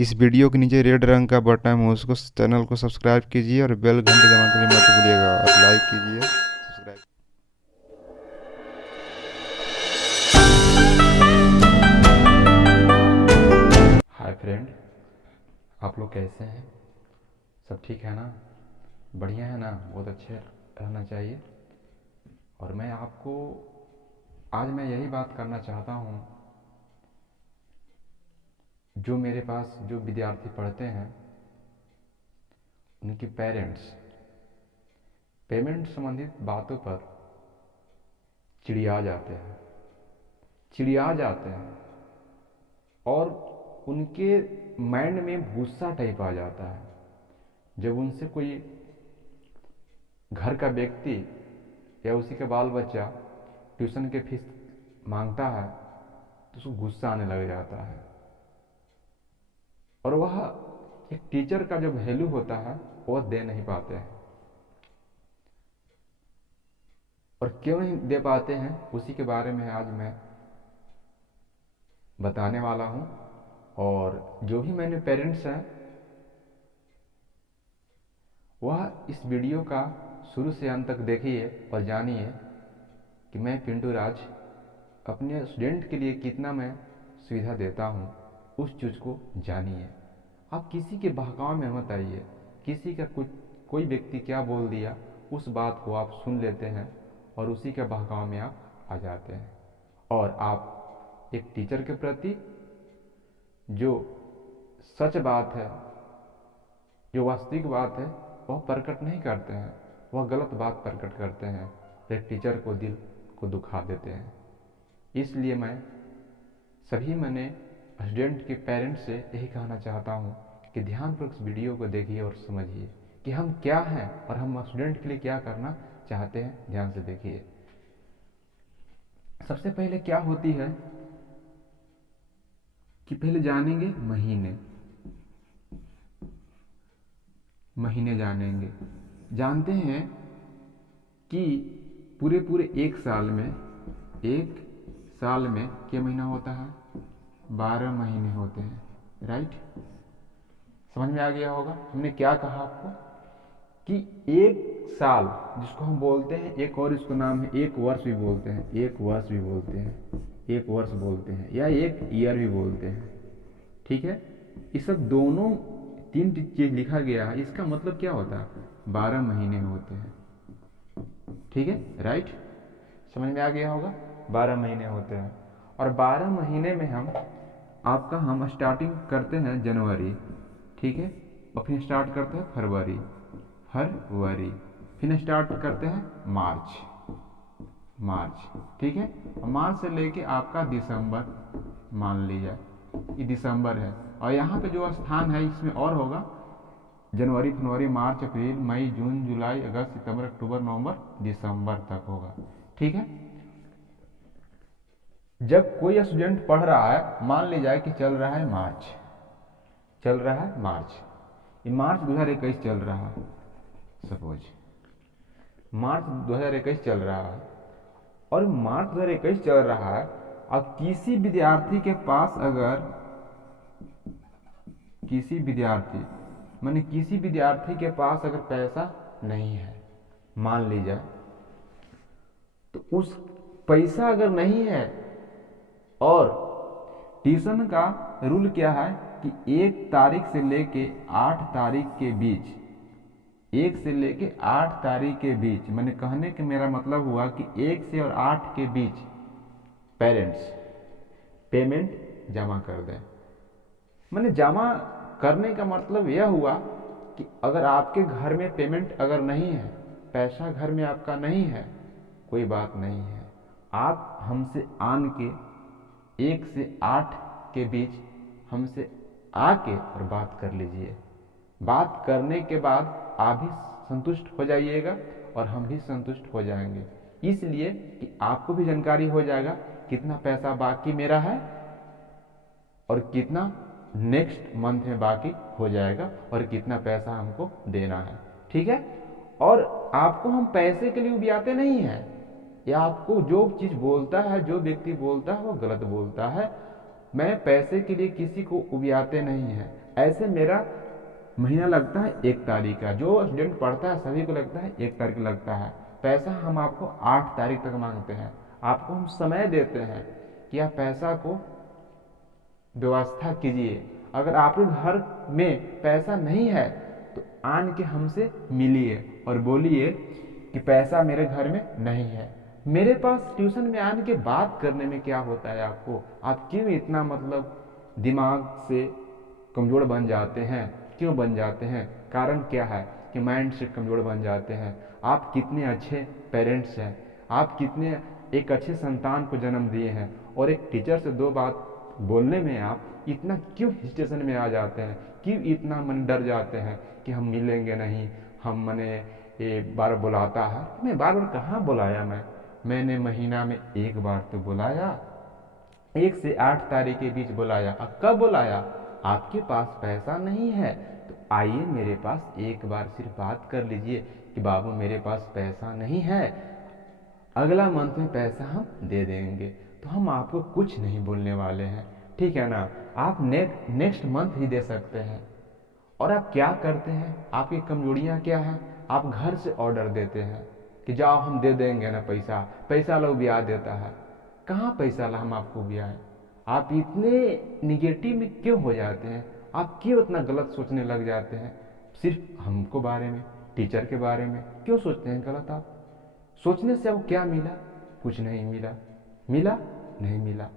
इस वीडियो के नीचे रेड रंग का बटन है, उसको चैनल को सब्सक्राइब कीजिए और बेल घंटे दबाने के लिए मत भूलिएगा और लाइक कीजिए सब्सक्राइब। हाय फ्रेंड, आप लोग कैसे हैं? सब ठीक है ना? बढ़िया है ना? बहुत अच्छे रहना चाहिए। और मैं आपको आज मैं यही बात करना चाहता हूँ, जो मेरे पास जो विद्यार्थी पढ़ते हैं उनके पेरेंट्स पेमेंट संबंधित बातों पर चिढ़िया जाते हैं और उनके माइंड में गुस्सा टाइप आ जाता है जब उनसे कोई घर का व्यक्ति या उसी का बाल बच्चा ट्यूशन के फीस मांगता है तो उसको गुस्सा आने लग जाता है। और वह एक टीचर का जो वैल्यू होता है वह दे नहीं पाते हैं, और क्यों नहीं दे पाते हैं उसी के बारे में आज मैं बताने वाला हूँ। और जो भी मैंने पेरेंट्स हैं वह इस वीडियो का शुरू से अंत तक देखिए और जानिए कि मैं पिंटू राज अपने स्टूडेंट के लिए कितना मैं सुविधा देता हूँ। उस चीज़ को जानिए। आप किसी के बहकाव में मत आइए। किसी का कोई व्यक्ति क्या बोल दिया उस बात को आप सुन लेते हैं और उसी के बहकाव में आप आ जाते हैं, और आप एक टीचर के प्रति जो सच बात है, जो वास्तविक बात है वह प्रकट नहीं करते हैं, वह गलत बात प्रकट करते हैं, एक टीचर को दिल को दुखा देते हैं। इसलिए मैं मैंने स्टूडेंट के पेरेंट्स से यही कहना चाहता हूँ कि ध्यानपूर्वक इस वीडियो को देखिए और समझिए कि हम क्या हैं और हम स्टूडेंट के लिए क्या करना चाहते हैं। ध्यान से देखिए। सबसे पहले क्या होती है कि पहले जानेंगे महीने जानते हैं कि पूरे एक साल में क्या महीना होता है? 12 महीने होते हैं, राइट? समझ में आ गया होगा हमने क्या कहा आपको कि एक साल जिसको हम बोलते हैं, एक और इसको नाम है एक वर्ष भी बोलते हैं, एक वर्ष बोलते हैं या एक ईयर भी बोलते हैं। ठीक है, ये सब दोनों 3 चीज लिखा गया है। इसका मतलब क्या होता है? 12 महीने होते हैं। ठीक है, राइट? समझ में आ गया होगा। 12 महीने होते हैं और 12 महीने में हम स्टार्टिंग करते हैं जनवरी, ठीक है, और फिर स्टार्ट करते हैं फरवरी, फिर स्टार्ट करते हैं मार्च, ठीक है। मार्च से लेके आपका दिसंबर मान लीजिए, ये दिसंबर है, और यहाँ पे जो स्थान है इसमें और होगा जनवरी, फरवरी, मार्च, अप्रैल, मई, जून, जुलाई, अगस्त, सितंबर, अक्टूबर, नवंबर, दिसंबर तक होगा। ठीक है। जब कोई स्टूडेंट पढ़ रहा है, मान लीजिए कि चल रहा है मार्च, ये मार्च 2021 चल रहा है, सपोज मार्च 2021 चल रहा है, और मार्च 2021 चल रहा है, और किसी विद्यार्थी के पास अगर किसी विद्यार्थी के पास अगर पैसा नहीं है, मान लीजिए, तो उस पैसा अगर नहीं है, और ट्यूशन का रूल क्या है कि 1 तारीख से लेके 8 तारीख के बीच, 1 से लेके 8 तारीख के बीच, मैंने कहने के मेरा मतलब हुआ कि 1 से और 8 के बीच पेरेंट्स पेमेंट जमा कर दें। मैंने जमा करने का मतलब यह हुआ कि अगर आपके घर में पेमेंट अगर नहीं है, पैसा घर में आपका नहीं है, कोई बात नहीं है, आप हमसे आन के 1 से 8 के बीच हमसे आके और बात कर लीजिए। बात करने के बाद आप भी संतुष्ट हो जाइएगा और हम भी संतुष्ट हो जाएंगे, इसलिए कि आपको भी जानकारी हो जाएगा कितना पैसा बाकी मेरा है और कितना नेक्स्ट मंथ में बाकी हो जाएगा और कितना पैसा हमको देना है। ठीक है। और आपको हम पैसे के लिए उबियाते नहीं हैं, या आपको जो चीज बोलता है, जो व्यक्ति बोलता है वो गलत बोलता है। मैं पैसे के लिए किसी को उबियाते नहीं है। ऐसे मेरा महीना लगता है 1 तारीख का। जो स्टूडेंट पढ़ता है सभी को लगता है 1 तारीख लगता है। पैसा हम आपको 8 तारीख तक मांगते हैं। आपको हम समय देते हैं कि आप पैसा को व्यवस्था कीजिए। अगर आपके घर में पैसा नहीं है तो आन के हमसे मिलिए और बोलिए कि पैसा मेरे घर में नहीं है। मेरे पास ट्यूशन में आने के बात करने में क्या होता है आपको? आप क्यों इतना मतलब दिमाग से कमज़ोर बन जाते हैं? क्यों बन जाते हैं? कारण क्या है कि माइंड से कमज़ोर बन जाते हैं? आप कितने अच्छे पेरेंट्स हैं, आप कितने एक अच्छे संतान को जन्म दिए हैं, और एक टीचर से 2 बात बोलने में आप इतना क्यों हिस्टेशन में आ जाते हैं? क्यों इतना मन डर जाते हैं कि हम मिलेंगे नहीं, हम मने ये बार बुलाता है? मैं बार बार कहाँ बुलाया? मैंने महीना में 1 बार तो बुलाया, 1 से 8 तारीख के बीच बुलाया। अब कब बुलाया? आपके पास पैसा नहीं है तो आइए मेरे पास एक बार सिर्फ बात कर लीजिए कि बाबू मेरे पास पैसा नहीं है, अगला मंथ में पैसा हम दे देंगे। तो हम आपको कुछ नहीं बोलने वाले हैं, ठीक है ना? आप नेक्स्ट मंथ ही दे सकते हैं। और आप क्या करते हैं? आपकी कमजोरियां क्या हैं? आप घर से ऑर्डर देते हैं कि जाओ हम दे देंगे ना पैसा लो ब्याह देता है। कहाँ पैसा ला हम आपको ब्याह? आप इतने निगेटिव में क्यों हो जाते हैं? आप क्यों इतना गलत सोचने लग जाते हैं? सिर्फ हमको बारे में, टीचर के बारे में क्यों सोचते हैं गलत? आप सोचने से आपको क्या मिला? कुछ नहीं मिला। मिला? नहीं मिला।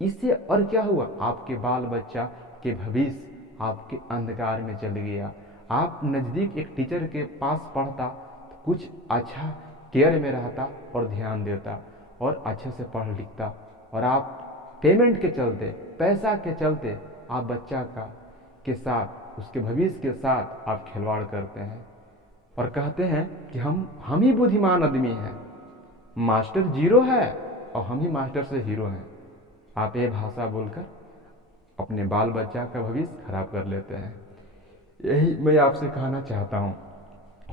इससे और क्या हुआ? आपके बाल बच्चा के भविष्य आपके अंधकार में चल गया। आप नज़दीक एक टीचर के पास पढ़ता तो कुछ अच्छा केयर में रहता और ध्यान देता और अच्छे से पढ़ लिखता, और आप पेमेंट के चलते, पैसा के चलते आप बच्चा के साथ, उसके भविष्य के साथ आप खिलवाड़ करते हैं और कहते हैं कि हम ही बुद्धिमान आदमी हैं, मास्टर 0 है और हम ही मास्टर से हीरो हैं। आप ये भाषा बोलकर अपने बाल बच्चा का भविष्य खराब कर लेते हैं। यही मैं आपसे कहना चाहता हूँ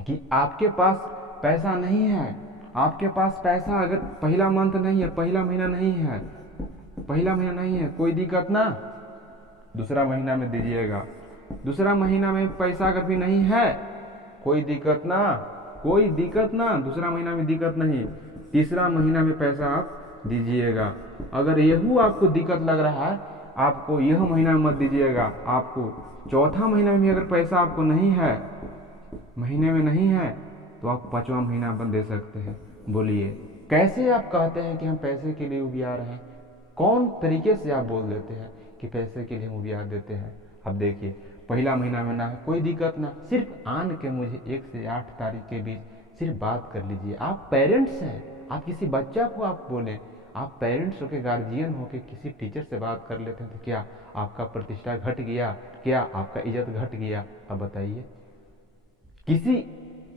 कि आपके पास पैसा नहीं है, आपके पास पैसा अगर पहला मंथ नहीं है, पहला महीना नहीं है, कोई दिक्कत ना, दूसरा महीना में दीजिएगा। दूसरा महीना में पैसा अगर भी नहीं है, कोई दिक्कत ना, दूसरा महीना में दिक्कत नहीं, तीसरा महीना में पैसा आप दीजिएगा। अगर यह आपको दिक्कत लग रहा है, आपको यह महीना में मत दीजिएगा। आपको चौथा महीना में भी अगर पैसा आपको नहीं है, महीने में नहीं है, तो आप 5वां महीना बंद दे सकते हैं। बोलिए कैसे आप कहते हैं कि हम पैसे के लिए उबिया रहे हैं? कौन तरीके से आप बोल देते हैं कि पैसे के लिए हम उबिया देते हैं? अब देखिए, पहला महीना में ना है, कोई दिक्कत ना, सिर्फ आन के मुझे 1 से 8 तारीख के बीच सिर्फ बात कर लीजिए। आप पेरेंट्स हैं, आप किसी बच्चा को आप बोलें, आप पेरेंट्स होके, गार्जियन होके किसी टीचर से बात कर लेते हैं तो क्या आपका प्रतिष्ठा घट गया? क्या आपका इज्जत घट गया? अब बताइए। किसी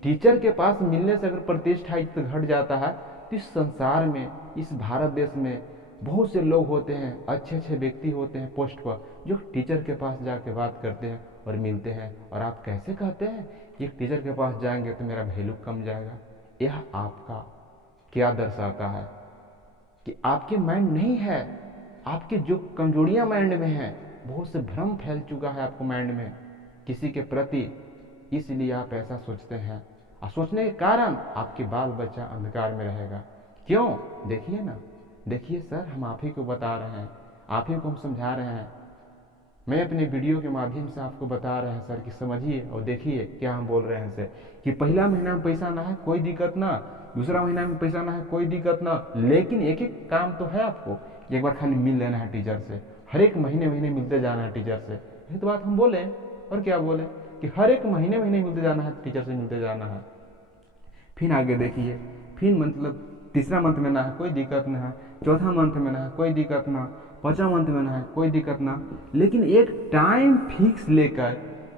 टीचर के पास मिलने से अगर प्रतिष्ठा इज्जत घट जाता है तो इस संसार में, इस भारत देश में बहुत से लोग होते हैं, अच्छे अच्छे व्यक्ति होते हैं पोस्ट पर, जो टीचर के पास जाके बात करते हैं और मिलते हैं। और आप कैसे कहते हैं कि एक टीचर के पास जाएंगे तो मेरा वैल्यू कम जाएगा? यह आपका क्या दर्शाता है? कि आपके माइंड नहीं है, आपके जो कमजोरियां माइंड में हैं, बहुत से भ्रम फैल चुका है आपको माइंड में किसी के प्रति, इसलिए आप ऐसा सोचते हैं। और सोचने के कारण आपके बाल बच्चा अंधकार में रहेगा। क्यों? देखिए ना, देखिए सर, हम आप ही को बता रहे हैं, आप ही को हम समझा रहे हैं। मैं अपने वीडियो के माध्यम से आपको बता रहे हैं सर कि समझिए और देखिए क्या हम बोल रहे हैं सर, कि पहला महीना में पैसा ना है, कोई दिक्कत ना, दूसरा महीना में पैसा ना है, कोई दिक्कत ना, लेकिन एक एक काम तो है आपको, एक बार खाली मिल लेना है टीचर से, हर एक महीने मिलते जाना है टीचर से। यही तो बात हम बोले, और क्या बोले कि हर एक महीने मिलते जाना है, टीचर से मिलते जाना है। फिर आगे देखिए, फिर मतलब तीसरा मंथ में ना है, कोई दिक्कत ना है, चौथा मंथ में ना है, कोई दिक्कत ना, 5वां मंथ में ना है, कोई दिक्कत ना, लेकिन एक टाइम फिक्स लेकर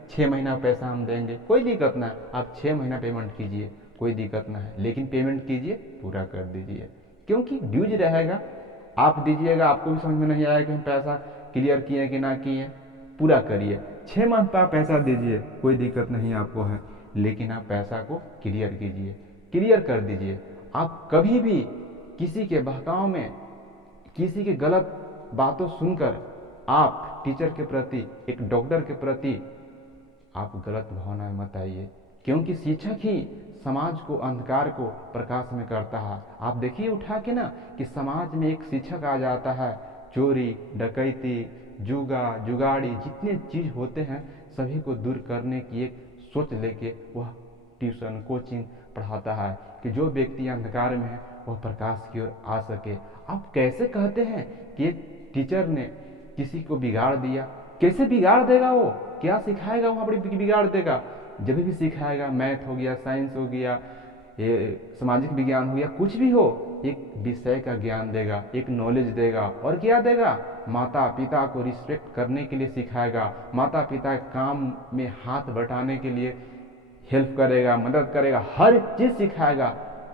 6 महीना पैसा हम देंगे, कोई दिक्कत ना, आप 6 महीना पेमेंट कीजिए, कोई दिक्कत ना है, लेकिन पेमेंट कीजिए, पूरा कर दीजिए, क्योंकि ड्यूज रहेगा, आप दीजिएगा, आपको भी समझ में नहीं आएगा कि हम पैसा क्लियर किए कि ना किए, पूरा करिए। 6 मंथ पर आप पैसा दीजिए, कोई दिक्कत नहीं आपको है, लेकिन आप पैसा को क्लियर कीजिए, क्लियर कर दीजिए। आप कभी भी किसी के बहकाव में, किसी के गलत बातों सुनकर आप टीचर के प्रति, एक डॉक्टर के प्रति आप गलत भावनाएं मत आइए, क्योंकि शिक्षक ही समाज को, अंधकार को प्रकाश में करता है। आप देखिए उठा के ना कि समाज में एक शिक्षक आ जाता है, चोरी डकैती जुगा जुगाड़ी जितने चीज होते हैं सभी को दूर करने की एक सोच लेके वह ट्यूशन कोचिंग पढ़ाता है कि जो व्यक्ति अंधकार में है वह प्रकाश की ओर आ सके। आप कैसे कहते हैं कि एक टीचर ने किसी को बिगाड़ दिया? कैसे बिगाड़ देगा? वो क्या सिखाएगा? वहाँ पर बिगाड़ देगा। जब भी सिखाएगा, मैथ हो गया, साइंस हो गया, ये सामाजिक विज्ञान हो गया, कुछ भी हो, एक विषय का ज्ञान देगा, एक नॉलेज देगा। और क्या देगा? माता पिता को रिस्पेक्ट करने के लिए सिखाएगा, माता पिता काम में हाथ बटाने के लिए हेल्प करेगा, मदद करेगा, हर चीज सिखाएगा।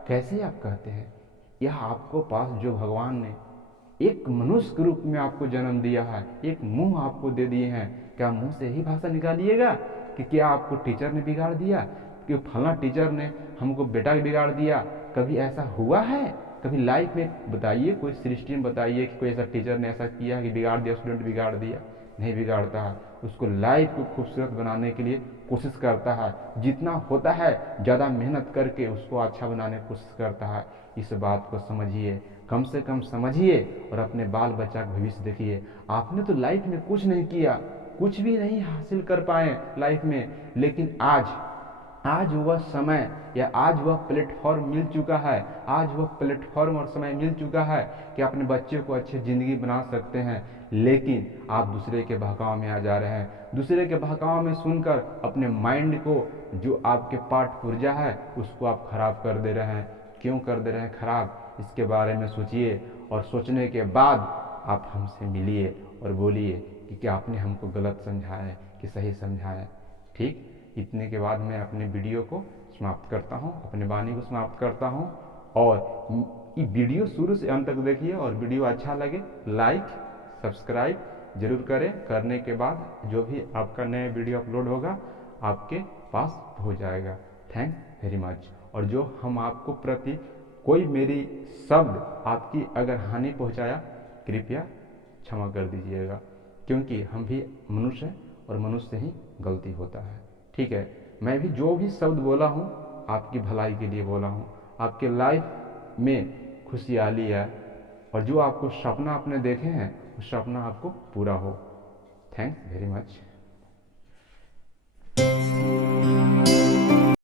कैसे आप कहते हैं? यह आपको पास जो भगवान ने एक मनुष्य के रूप में आपको जन्म दिया है, एक मुंह आपको दे दिए हैं, क्या मुंह से ही भाषा निकालिएगा कि क्या आपको टीचर ने बिगाड़ दिया, कि फला टीचर ने हमको बेटा बिगाड़ दिया? कभी ऐसा हुआ है? कभी लाइफ में बताइए, कोई सृष्टि में बताइए कि कोई ऐसा टीचर ने ऐसा किया कि बिगाड़ दिया, स्टूडेंट बिगाड़ दिया? नहीं बिगाड़ता है। उसको लाइफ को खूबसूरत बनाने के लिए कोशिश करता है, जितना होता है ज़्यादा मेहनत करके उसको अच्छा बनाने की कोशिश करता है। इस बात को समझिए, कम से कम समझिए और अपने बाल बच्चा का भविष्य देखिए। आपने तो लाइफ में कुछ नहीं किया, कुछ भी नहीं हासिल कर पाए लाइफ में, लेकिन आज वह समय या आज वह प्लेटफॉर्म मिल चुका है, आज वह प्लेटफॉर्म और समय मिल चुका है कि अपने बच्चे को अच्छी ज़िंदगी बना सकते हैं। लेकिन आप दूसरे के बहकाव में आ जा रहे हैं, दूसरे के बहकाव में सुनकर अपने माइंड को, जो आपके पाठ पुर्जा है, उसको आप खराब कर दे रहे हैं। क्यों कर दे रहे हैं खराब? इसके बारे में सोचिए और सोचने के बाद आप हमसे मिलिए और बोलिए कि क्या आपने हमको गलत समझाया है कि सही समझाया है। ठीक, इतने के बाद मैं अपने वीडियो को समाप्त करता हूँ, अपने वाणी को समाप्त करता हूँ। और ये वीडियो शुरू से अंत तक देखिए और वीडियो अच्छा लगे लाइक सब्सक्राइब जरूर करें। करने के बाद जो भी आपका नया वीडियो अपलोड होगा आपके पास हो जाएगा। Thanks very much. और जो हम आपको प्रति कोई मेरी शब्द आपकी अगर हानि पहुंचाया, कृपया क्षमा कर दीजिएगा, क्योंकि हम भी मनुष्य हैं और मनुष्य से ही गलती होता है। ठीक है, मैं भी जो भी शब्द बोला हूँ आपकी भलाई के लिए बोला हूँ, आपके लाइफ में खुशहाली है और जो आपको सपना आपने देखे हैं वो सपना आपको पूरा हो। Thanks very much.